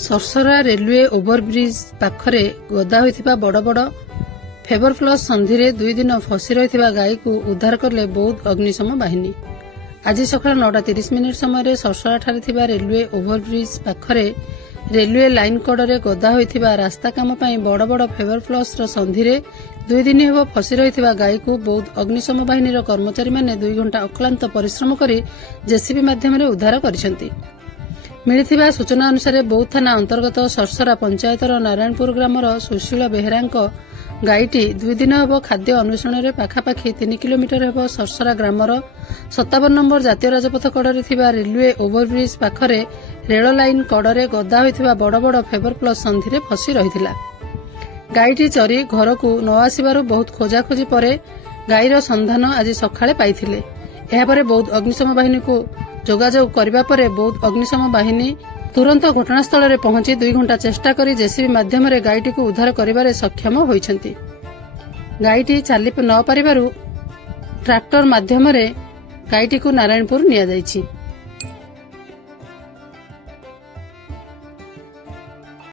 Sarsara railway overbridge पाखरे गदा होइथिबा बड़ बड़ फेबर प्लस संधि 2 दिन फसी रही गाई को उद्धार करले बौद्ध अग्निशम बाहिनी। आज सकाळ 9:30 समय सरसरा ठारे रेलवे ओभरब्रिज पाखरे रेलवे लाइन कड़े गदा होइथिबा रास्ता काम बड़ बड़ फेबर प्लस संधि 2 दिन हेब फसी रही गाई को बौद्ध अग्निशम बाहिनी कर्मचारी माने 2 घंटा अक्लांत परिश्रम कर जेसीबी माध्यम उद्धार करिसेंती। मिलिथिबा सूचना अनुसार बौद्ध थाना अंतर्गत सरसरा पंचायतर नारायणपुर ग्रामर सुशील बेहेरांक गाईटी 2 दिन हेब खाद्य अन्वेषण में पाखापाखि 3 किलोमीटर हेब सरसरा ग्रामर 57 नंबर जातीय राजपथ कड़े थिबा रेलवे ओभरब्रिज पाखरे रेल लाइन कड़े गदा होइथिबा बड़ बड़ फेबर प्लस संधि फसी रहिथिला। गाईटी चरी घर को न आसिबारु बहुत खोजाखोजी परे गाईर संधान आज सकाळे पाइथिले। एहापरे बौद्ध अग्निशम बाहिनी को जोगाजोग करबा परे बौद्ध अग्निशम बाहिनी तुरंत घटनास्थल में पहुंची 2 घंटा चेष्टा करी जेसीबी माध्यम गाईटी को उद्धार करिबारे सक्षम होइछंती। गाईटी चाली न पारिबारु ट्रैक्टर माध्यम गाईटी को नारायणपुर निया जाइछि।